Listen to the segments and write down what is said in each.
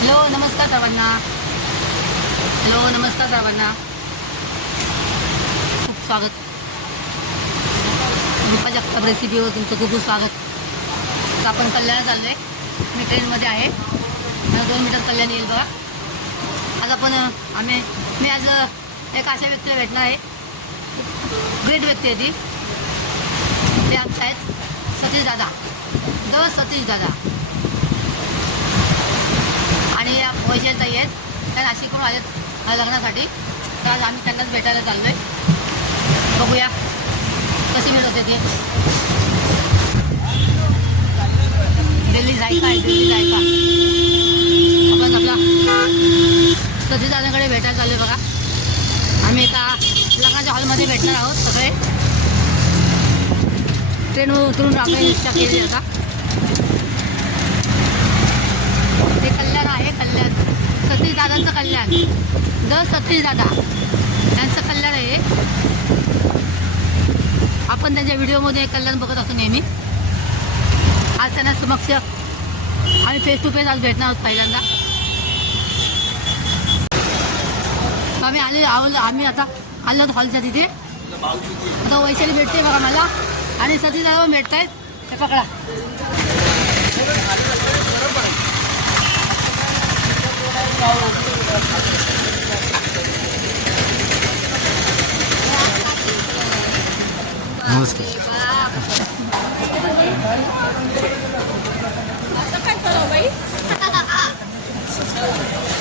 Hello नमस्कार सर्वांना. खूप स्वागत. रुपा जगताप रेसिपीवर तुमचं खूप खूप स्वागत. तर आपण कल्याण चाललो आहे. मी ट्रेनमध्ये आहे. मला 2 मिनिटात कल्याण येईल बघा. आज आपण मी आज एक अशा व्यक्तीला भेटणार आहे. ग्रेट व्यक्ती आहे ती. ते आमचे आहेत सतीश दादा आणि या वैशालताई आहेत. त्या नाशिकहून आलेत लग्नासाठी. तर आज आम्ही त्यांनाच भेटायला चाललो आहे. बघूया कशी भेट होते ती. दिल्ली जायचं आपण आपला सतीश दादांकडे भेटायला चाललो आहे बघा. आम्ही एका लग्नाच्या हॉलमध्ये भेटणार आहोत सगळे. ट्रेनवर उतरून राहतो रिक्षा केली आता. ते कल्याण आहे. कल्याण सतीश दादांचं कल्याण. सतीश दादा त्यांचं कल्याण आहे. आपण त्यांच्या व्हिडिओमध्ये कल्याण बघत असतो नेहमी. आज त्यांना समक्ष आम्ही फेस टू फेस आज भेटणार आहोत पहिल्यांदा. आम्ही आता आलो आहोत हॉलच्या तिथे. आता वैशाली भेटते बघा मला आणि सतीश दादा भेटत आहेत. ते पकडा. नमस्कार.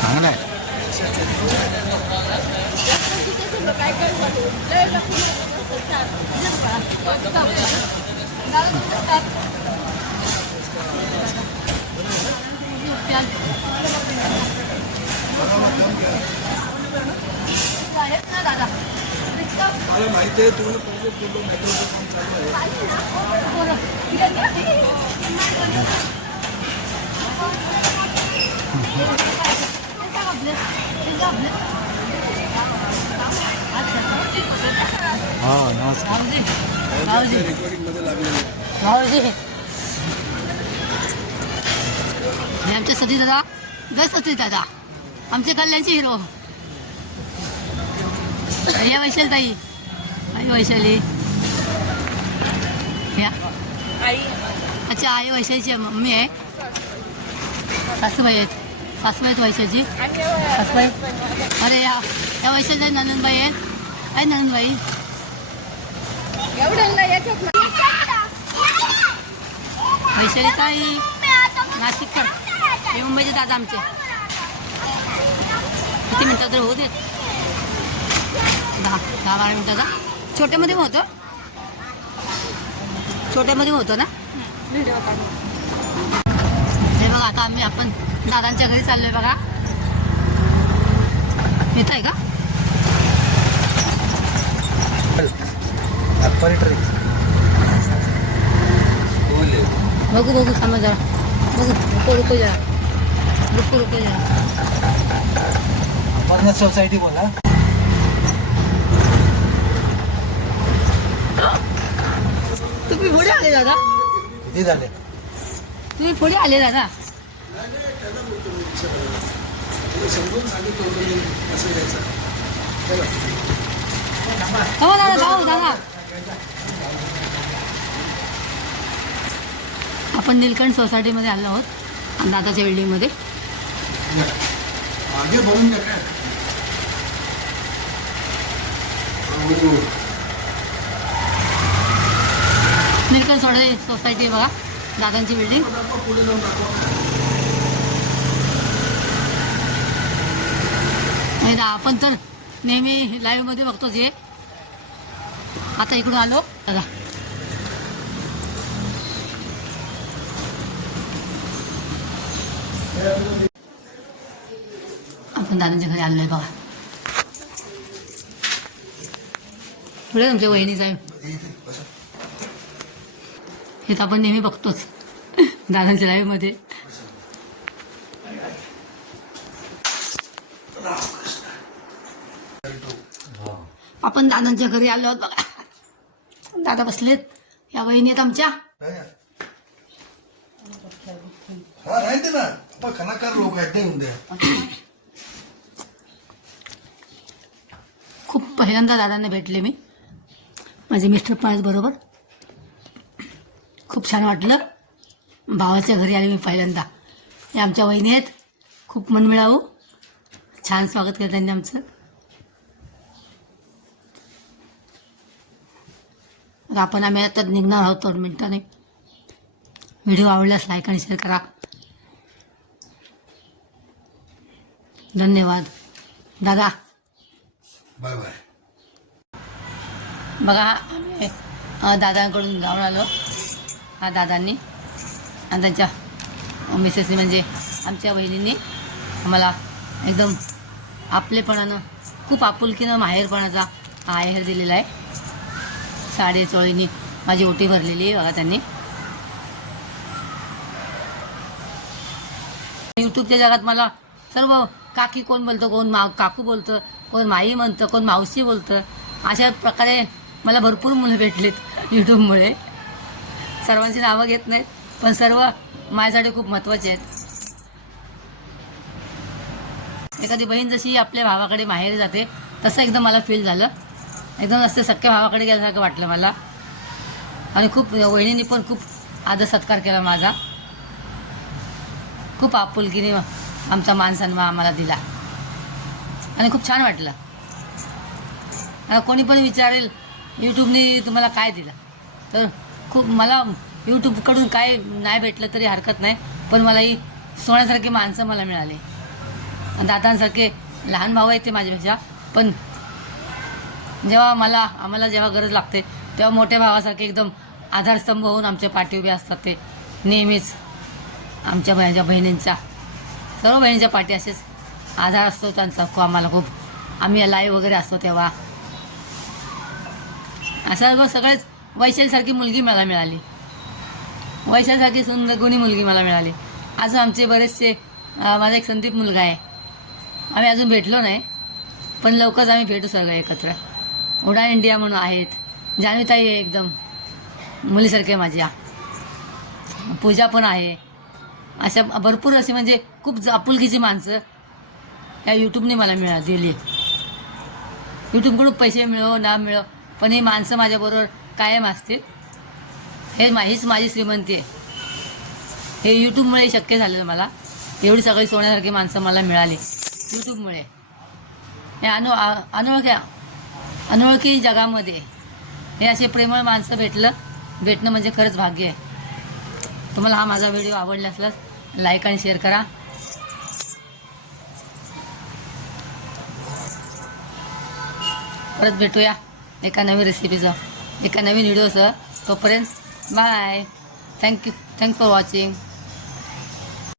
चांगलं आहे. मला माहिती आहे तुम्हाला पहिले पूर्ण मेट्रोचं काम चालू हां नमस्कार. आहे रेकॉर्डिंग मध्ये लागलेलं आहे. हे आमचे सतीश दादा. सतीश दादा आमचे कल्याणचे हिरो. या वैशालताई. वैशाली या आई. अच्छा आई वैशालीची मम्मी आहे. सासूबाई आहेत वैशालीची. सासूबाई. अरे या वैशालीची नंदनबाई आहेत. आहे नंदनबाई. वैशालीताई नाशिककर. हे मुंबईचे दादा आमचे. किती मिनटात तर होऊ देत. 10-12 मिनटाचा. छोट्यामध्ये होतं ना. हे बघा आता आपण दादांच्या घरी चाललोय बघा. येत आहे का. बघू थांबा जरा. रुको जरा. सोसायटी बोला. तुम्ही पुढे आले दादा. किती झाले. तुम्ही पुढे आले दादा. समजून सांगितलं होतं कसं घ्यायचं. हो दादा. आपण नीलकंठ सोसायटीमध्ये आलो आहोत दादाच्या बिल्डिंगमध्ये. मागे बोलून घ्या काय. नीलकंठ सोसायटी बघा दादांची बिल्डिंग. पुढे जाऊन दाखवा. आपण तर नेहमी लाईव्ह मध्ये बघतोच हे. आता इकडून आलो दादा. आपण दादांच्या घरी आलोय बघा. पुढे तुमच्या वहिनीच आहे. हे तर आपण नेहमी बघतोच दादांच्या लाईव्ह मध्ये. आपण दादांच्या घरी आलो आहोत बघा. दादा बसलेत. या वहिनी आहेत आमच्या. हा राहते ना पण कलाकार लोक आहेत नाही उद्या. खूप पहिल्यांदा दादांना भेटले मी, माझे मिस्टर पण बरोबर. खूप छान वाटलं. भावाच्या घरी आले मी पहिल्यांदा. हे आमच्या वहिनी आहेत, खूप मनमिळावू, छान स्वागत केलं त्यांनी आमचं. आम्ही आता निघणार आहोत 2 मिनिटांनी. व्हिडिओ आवडल्यास लाईक आणि शेअर करा. धन्यवाद दादा. Bye bye. बघा आम्ही दादांकडून जाऊन आलो. हा दादांनी आणि त्यांच्या मिसेसनी म्हणजे आमच्या बहिणींनी आम्हाला एकदम आपलेपणानं, खूप आपुलकीनं माहेरपणाचा आहेर दिलेला आहे. साडी चोळीनी माझी ओटी भरलेली आहे बघा त्यांनी. यूट्यूबच्या जगात मला सर्व काकी कोण बोलतं, कोण काकू बोलतं, कोण माई म्हणतं, कोण मावशी बोलतं. अशा प्रकारे मला भरपूर मुलं भेटलीत यूट्यूबमुळे. सर्वांची नावं घेत नाहीत, पण सर्व माझ्यासाठी खूप महत्त्वाचे आहेत. एखादी बहीण जशी आपल्या भावाकडे माहेर जाते तसं एकदम मला फील झालं. एकदम असं सख्या भावाकडे गेल्यासारखं वाटलं मला. आणि खूप वहिनींनी पण खूप आदर सत्कार केला माझा. खूप आपुलकीने आमचा मान सन्मान आम्हाला दिला आणि खूप छान वाटलं. कोणी पण विचारेल यूट्यूबने तुम्हाला काय दिलं, तर खूप मला यूट्यूबकडून काय नाही भेटलं तरी हरकत नाही, पण मला ही सोन्यासारखी माणसं मला मिळाली. दादांसारखे लहान भाऊ आहेत ते माझ्यापेक्षा, पण जेव्हा आम्हाला जेव्हा गरज लागते तेव्हा मोठ्या भावासारखे एकदम आधारस्तंभ होऊन आमच्या पाठी उभे असतात. ते नेहमीच आमच्या बहिणींचा, सर्व बहिणींच्या पाठी असेच आधार असतो त्यांचा आम्हाला खूप. आम्ही लाईव्ह वगैरे असतो तेव्हा असं सगळेच. वैशालीसारखी मुलगी मला मिळाली, वैशालीसारखी सुंदर गुणी मुलगी मला मिळाली. अजून आमचे बरेचसे, माझा एक संदीप मुलगा आहे, आम्ही अजून भेटलो नाही, पण लवकरच आम्ही भेटू सगळे एकत्र. उडान इंडिया म्हणून आहेत, जान्हवीताई आहे एकदम मुलीसारखे माझ्या, पूजा पण आहे. अशा भरपूर असे म्हणजे खूप आपुलकीची माणसं या यूट्यूबने मला दिली. यूट्यूबकडून पैसे मिळो ना मिळो, पण ही माणसं माझ्याबरोबर कायम असतील. हीच माझी श्रीमंती आहे. हे यूट्यूबमुळे शक्य झालेलं मला. एवढी सगळी सोन्यासारखी माणसं मला मिळाली यूट्यूबमुळे. हे अनोळखी जगामध्ये हे असे प्रेमळ माणसं भेटणं म्हणजे खरंच भाग्य आहे. तुम्हाला हा माझा व्हिडिओ आवडला असल्यास लाईक आणि शेअर करा. परत भेटूया एका नवीन रेसिपीचं, एका नवीन व्हिडिओसह. तोपर्यंत बाय. Thanks for watching.